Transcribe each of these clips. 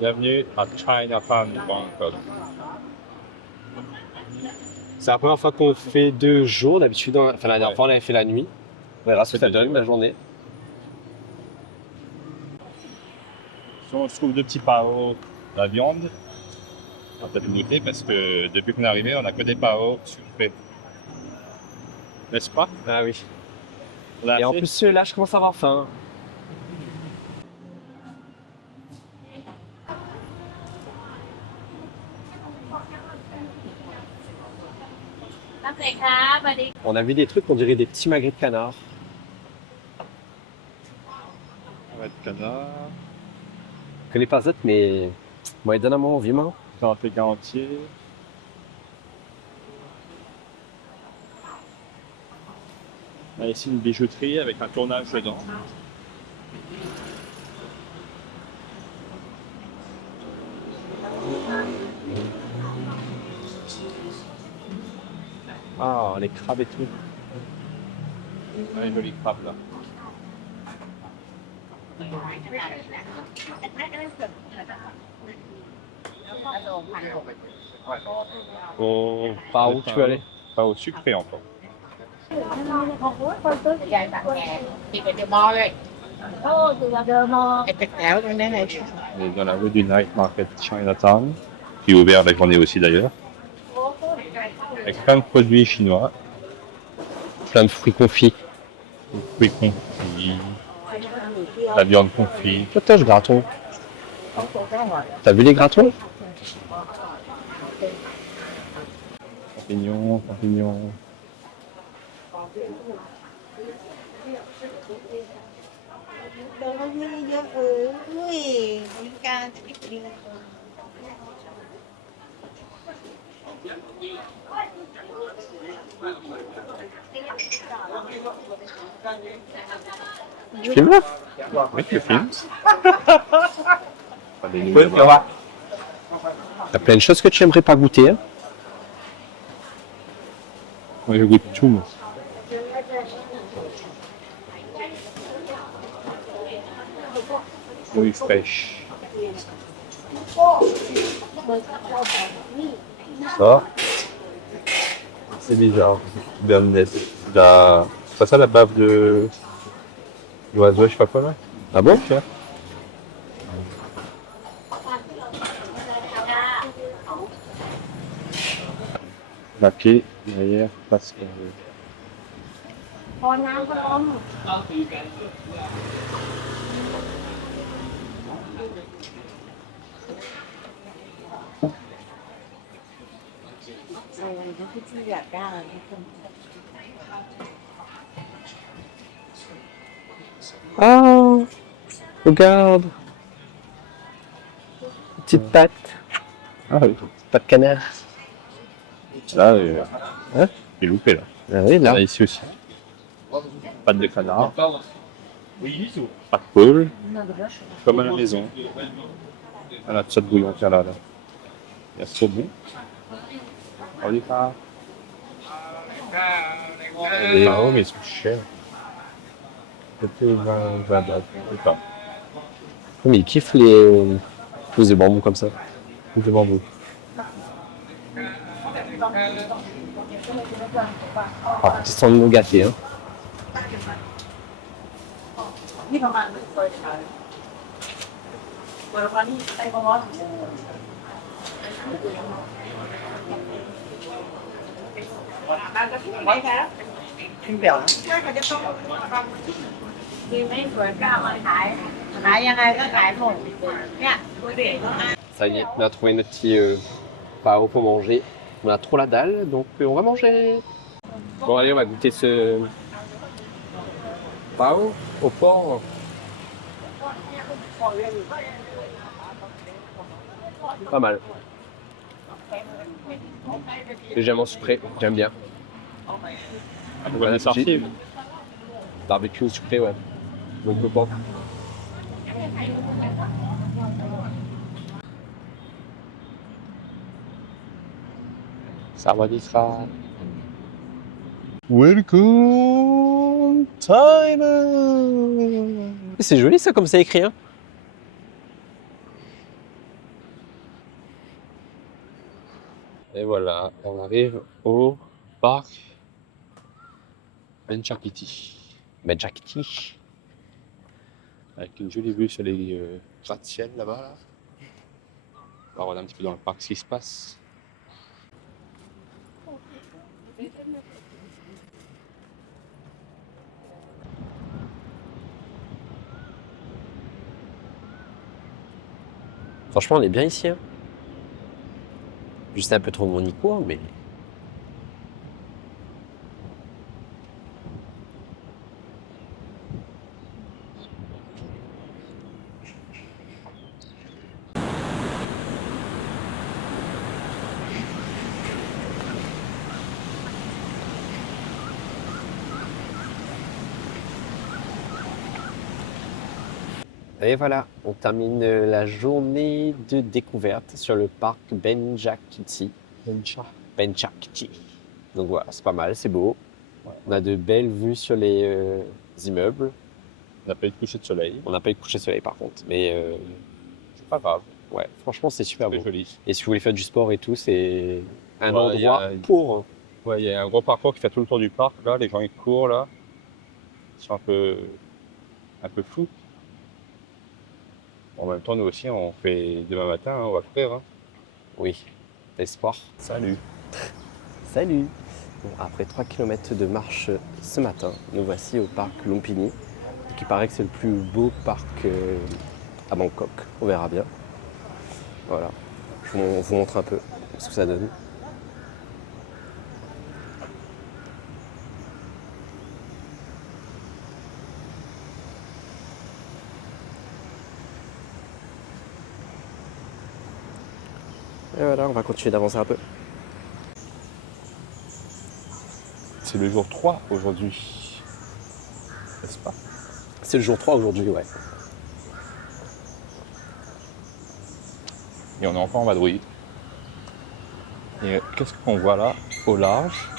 Bienvenue à Chinatown Bangkok. C'est la première fois qu'on fait 2 jours. D'habitude, enfin la dernière Ouais. fois, on avait fait la nuit. On verra ce que ça donne la journée. Si on trouve 2 petits paos, la viande, on va peut-être goûter parce que depuis qu'on est arrivé, on n'a que des paos sucrés. N'est-ce pas? Ah oui. On l'a Et en fait. plus, là, je commence à avoir faim. On a vu des trucs, on dirait des petits magrets de canard. On va être canard. Je connais pas ça, mais bon, ils donnent à mon envie, moi. On fait entier. On a ici une bijouterie avec un tournage dedans. Ah, les crabes et tout. Un joli crabe là. On part où tu veux aller? Pas au sucré encore. On est dans la rue du Night Market Chinatown, qui est ouvert la journée aussi d'ailleurs. Avec plein de produits chinois, Plein de fruits confits. fruits confits, la viande confite. Totage graton. T'as vu les gratons? Champignons, champignons. Tu filmes là? Oui, je filme. T'as plein de choses que tu aimerais pas goûter. Hein? Moi, je goûte tout. Moi. Oui, fraîche. Ça, c'est bizarre. Bernès. C'est pas ça la bave de l'oiseau, je sais pas quoi là. Ah bon? Marqué derrière, parce que. Ah, regarde. Petite patte. Ah oui. Pas de canard. Là, Hein? j'ai loupé là. Ah oui, là. Là, ici aussi. Pas de canard. Pas de poule. Comme à la maison. Voilà, tout ça de bouillon, tiens là. Il y a ce bon. On dit pas. Les mais ils sont chers. C'était 20 balles. Je sais pas. Mais il kiffe les pousses de bambou comme ça. Coupe de bambou. Ah, ils sont nous gâtés, hein. Ça y est, on a trouvé notre petit pao pour manger. On a trop la dalle, donc on va manger. Bon allez, on va goûter ce pao au porc. Pas mal. Légèrement sucré, j'aime bien. On va sortir. Barbecue sucré, ouais. Donc le porc. Ça va dire ça. Welcome Thailand. C'est joli ça comme ça écrit, hein. Et voilà, on arrive au parc Benchakiti. Benchakiti. Avec une jolie vue sur les gratte-ciel là-bas. Là. On va regarder un petit peu dans le parc ce qui se passe. Franchement, on est bien ici. Hein. Juste un peu trop mon coin, mais. Et voilà, on termine la journée de découverte sur le parc Benchakiti. Benchakiti. Donc voilà, c'est pas mal, c'est beau. Ouais. On a de belles vues sur les immeubles. On n'a pas eu de coucher de soleil. On n'a pas eu de coucher de soleil par contre, mais C'est pas grave. ouais, franchement c'est super C'est beau. joli. Et si vous voulez faire du sport et tout, c'est un Ouais, endroit pour. Ouais, il y a un gros parcours qui fait tout le tour du parc. Là, les gens ils courent là. Ils sont un peu fous. En même temps, nous aussi, on fait demain matin, hein, on va courir. Hein. Oui, l'espoir. Salut. Salut. Bon, après 3 km de marche ce matin, nous voici au parc Lumpini, qui paraît que c'est le plus beau parc à Bangkok. On verra bien. Voilà, je vous montre un peu ce que ça donne. Et voilà, on va continuer d'avancer un peu. C'est le jour 3 aujourd'hui. N'est-ce pas? C'est le jour 3 aujourd'hui, ouais. Et on est encore en vadrouille. Et qu'est-ce qu'on voit là, au large?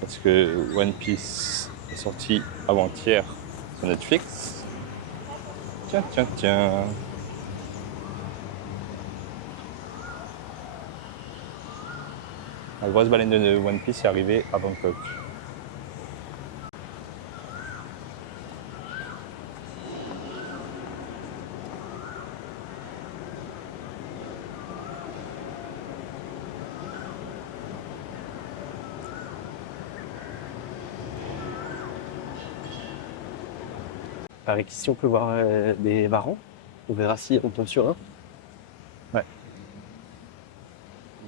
Parce que One Piece est sorti avant-hier sur Netflix. Tiens. La grosse baleine de One Piece est arrivée à Bangkok. Par ici, on peut voir des varans. On verra si on tombe sur un. Ouais.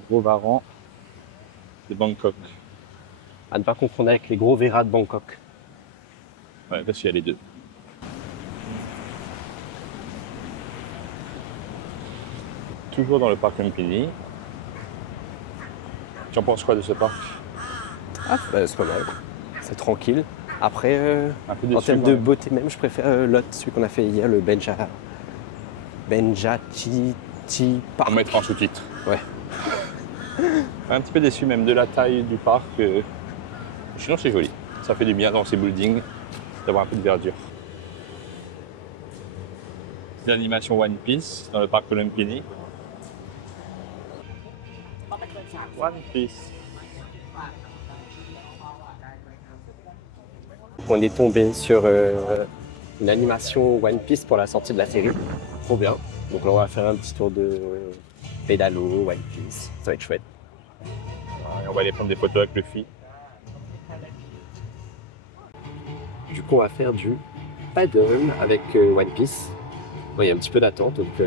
Gros varan de Bangkok. À ne pas confondre avec les gros verras de Bangkok. Ouais, parce qu'il y a les deux. Toujours dans le parc Lumpini. Tu en penses quoi de ce parc? Ah, bah, c'est pas mal. C'est tranquille. Après, Un peu en déçu, termes quand de même. beauté même, je préfère l'autre, celui qu'on a fait hier, le Benjachiti Park. On mettra en sous-titre. Ouais. Un petit peu déçu même de la taille du parc. Sinon c'est joli. Ça fait du bien dans ces buildings d'avoir un peu de verdure. L'animation One Piece dans le parc Lumpini. One Piece. On est tombé sur une animation One Piece pour la sortie de la série. Trop bien. Donc là, on va faire un petit tour de pédalo, One Piece. Ça va être chouette. Ouais, on va aller prendre des photos avec Luffy. Du coup, on va faire du paddle avec One Piece. Bon, il y a un petit peu d'attente, donc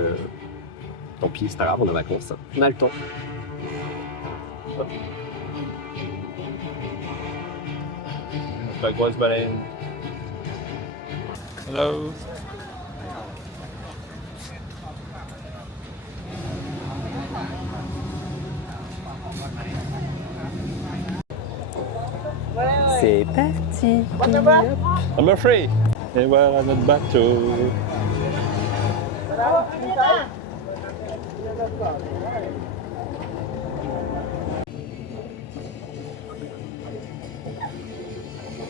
tant pis, c'est pas grave, on est en vacances. On a le temps. La grosse baleine. Hello. C'est parti. I'm free. Et voilà notre bateau.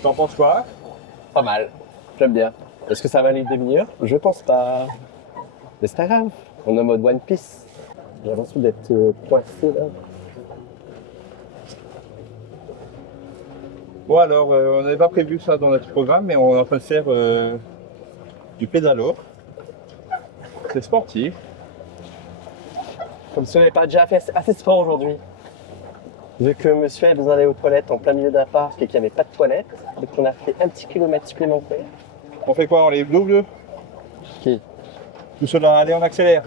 T'en penses quoi? Pas mal. J'aime bien. Est-ce que ça va aller une demi-heure? Je pense pas. Mais c'est pas grave. On est en mode One Piece. J'ai l'impression d'être coincé là. Bon alors, on n'avait pas prévu ça dans notre programme, mais on est en train de faire du pédalo. C'est sportif. Comme si on n'avait pas déjà fait assez de sport aujourd'hui. Vu que monsieur avait besoin d'aller aux toilettes en plein milieu d'un parc et qu'il n'y avait pas de toilettes, donc on a fait un petit kilomètre supplémentaire. On fait quoi? On les double? Qui? Tout cela, allez, on accélère.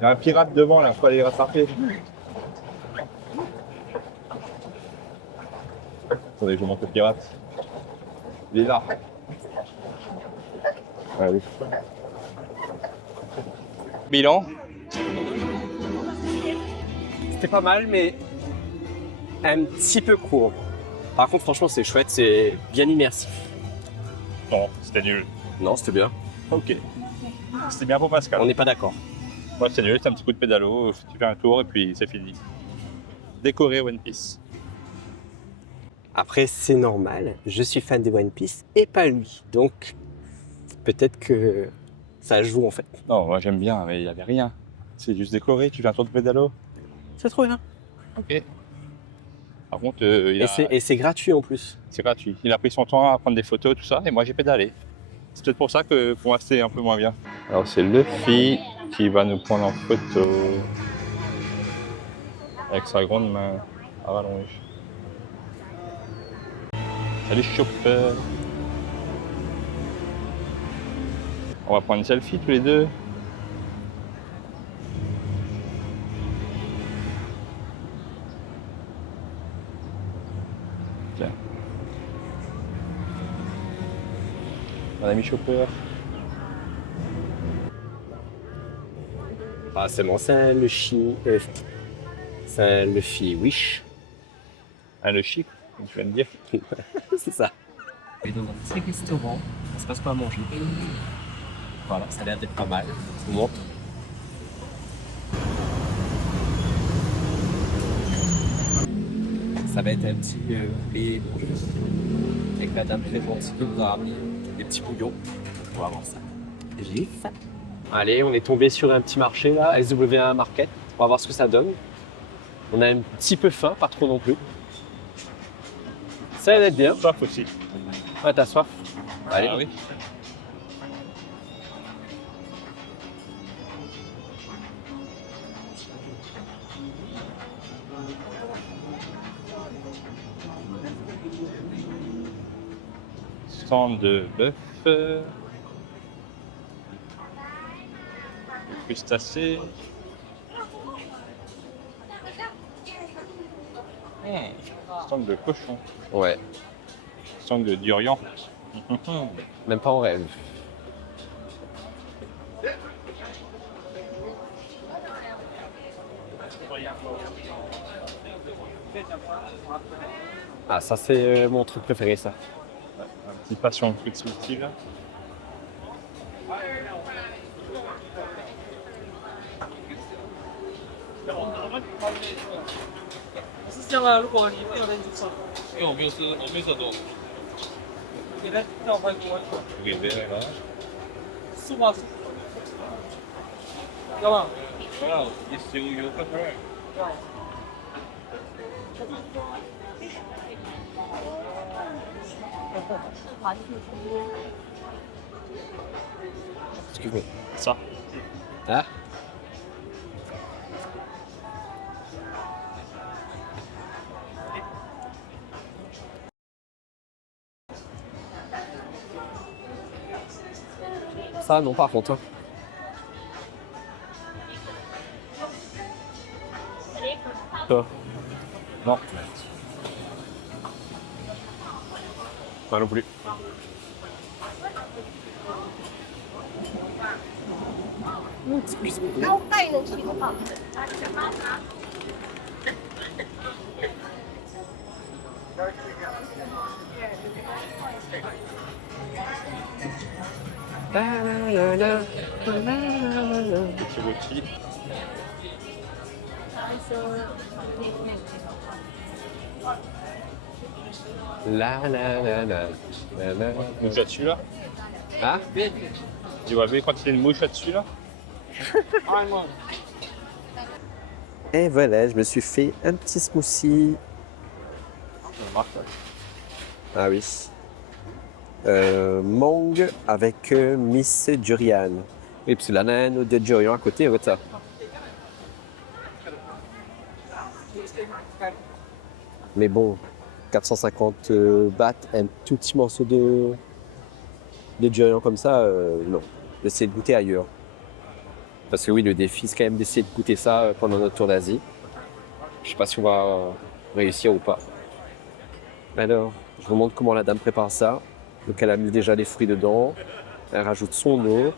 Il y a un pirate devant là, faut aller le rattraper. Attendez, je vous montre le pirate. Il est là. Allez. Bilan. C'était pas mal, mais un petit peu court. Par contre, franchement, c'est chouette, c'est bien immersif. Non, c'était nul. Non, c'était bien. Ok. C'était bien pour Pascal. On n'est pas d'accord. Ouais, c'est nul, c'est un petit coup de pédalo, tu fais un tour et puis c'est fini. Décorer One Piece. Après, c'est normal, je suis fan de One Piece et pas lui. Donc, peut-être que ça joue en fait. Non, moi j'aime bien, mais il n'y avait rien. C'est juste décoré, tu fais un tour de pédalo. C'est trop bien. Ok. Par contre, Et c'est gratuit en plus. c'est gratuit. Il a pris son temps à prendre des photos, tout ça, et moi j'ai pédalé. C'est peut-être pour ça que pour moi c'était un peu moins bien. Alors c'est Luffy qui va nous prendre en photo avec sa grande main à rallonge. Salut Chopper. On va prendre une selfie tous les deux. Tiens. Mon ami Chopper. Ah, c'est bon, c'est un Luffy. C'est un Luffy Wish. Ah, le chic, comme tu viens de dire. C'est ça. Et donc, c'est restaurant, ça se passe pas à manger. Voilà, ça a l'air d'être pas mal. Je vous montre. Ça va être un petit poulet bourgeois. Avec la dame présente qui nous a ramené des petits bouillons. On va voir ça. J'ai faim. Allez, on est tombé sur un petit marché là, SW1 Market. On va voir ce que ça donne. On a un petit peu faim, pas trop non plus. Ça va être bien. Soif aussi. Ouais, t'as soif? Allez. Ah oui. Stand de bœuf. Crustacés. Stand de cochon. Ouais, Stand de durian. même pas en rêve. Ah, ça c'est mon truc préféré ça. Un petit passion de fruits smoothies là. Excuse-moi. Ça. Ah. Ça non par contre. Hein. Ça. Non. Pas non plus. Petit rôti. Mouche là-dessus là. Ah. Tu vois bien quand il y a une mouche là-dessus là. Et voilà, je me suis fait un petit smoothie. Ah oui. Mangue avec Miss Durian. Oui, parce que la naine de Durian à côté, ouais, ça. Mais bon, 450 bahts, un tout petit morceau de Durian comme ça, non. Essayez de goûter ailleurs. Parce que oui, le défi, c'est quand même d'essayer de goûter ça pendant notre tour d'Asie. Je sais pas si on va réussir ou pas. Alors, je vous montre comment la dame prépare ça. Donc elle a mis déjà les fruits dedans. Elle rajoute son eau.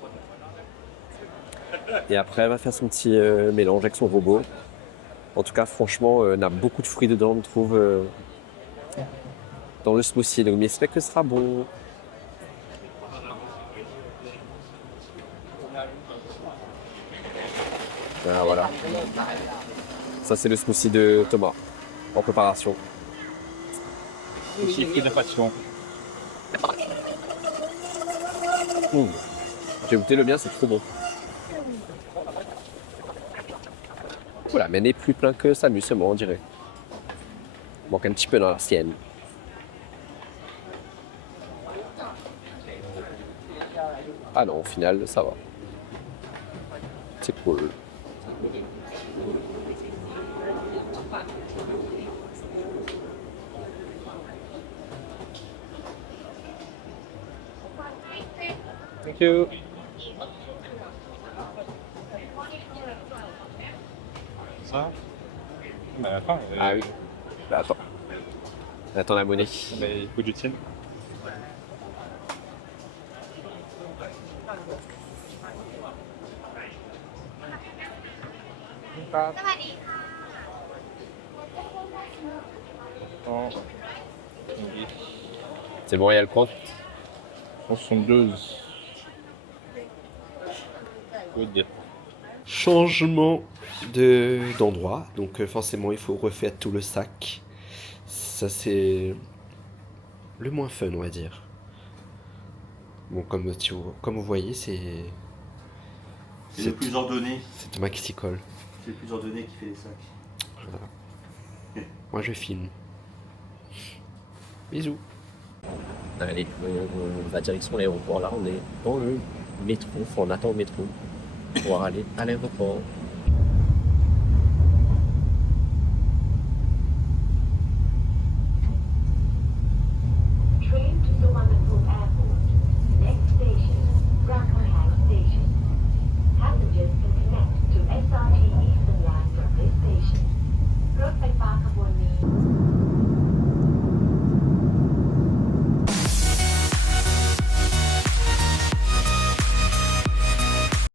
Et après, elle va faire son petit mélange avec son robot. En tout cas, franchement, on a beaucoup de fruits dedans, on trouve, dans le smoothie. Donc, j'espère que ce sera bon. Ah, voilà. Ça, c'est le smoothie de Thomas, en préparation. Aussi fruit d'affection. J'ai goûté le mien, c'est trop bon. Voilà, mais n'est plus plein que Samus, c'est bon, on dirait. Il manque un petit peu dans la sienne. Ah non, au final, ça va. C'est cool. Thank you. Ça? Mais attends. Ah oui. Bah, attends. Attends la monnaie. Mais il faut du tien. C'est bon, il y a le compte. 72. Good. Changement d'endroit, donc forcément il faut refaire tout le sac. Ça c'est le moins fun, on va dire. Bon, comme vous voyez, c'est le plus ordonné. C'est Thomas qui s'y colle. C'est le plus ordonné qui fait les sacs. Voilà. Moi je filme. Bisous. Allez, on va direction l'aéroport. Là, on est dans le métro. Enfin, on attend le métro pour pouvoir aller à l'aéroport.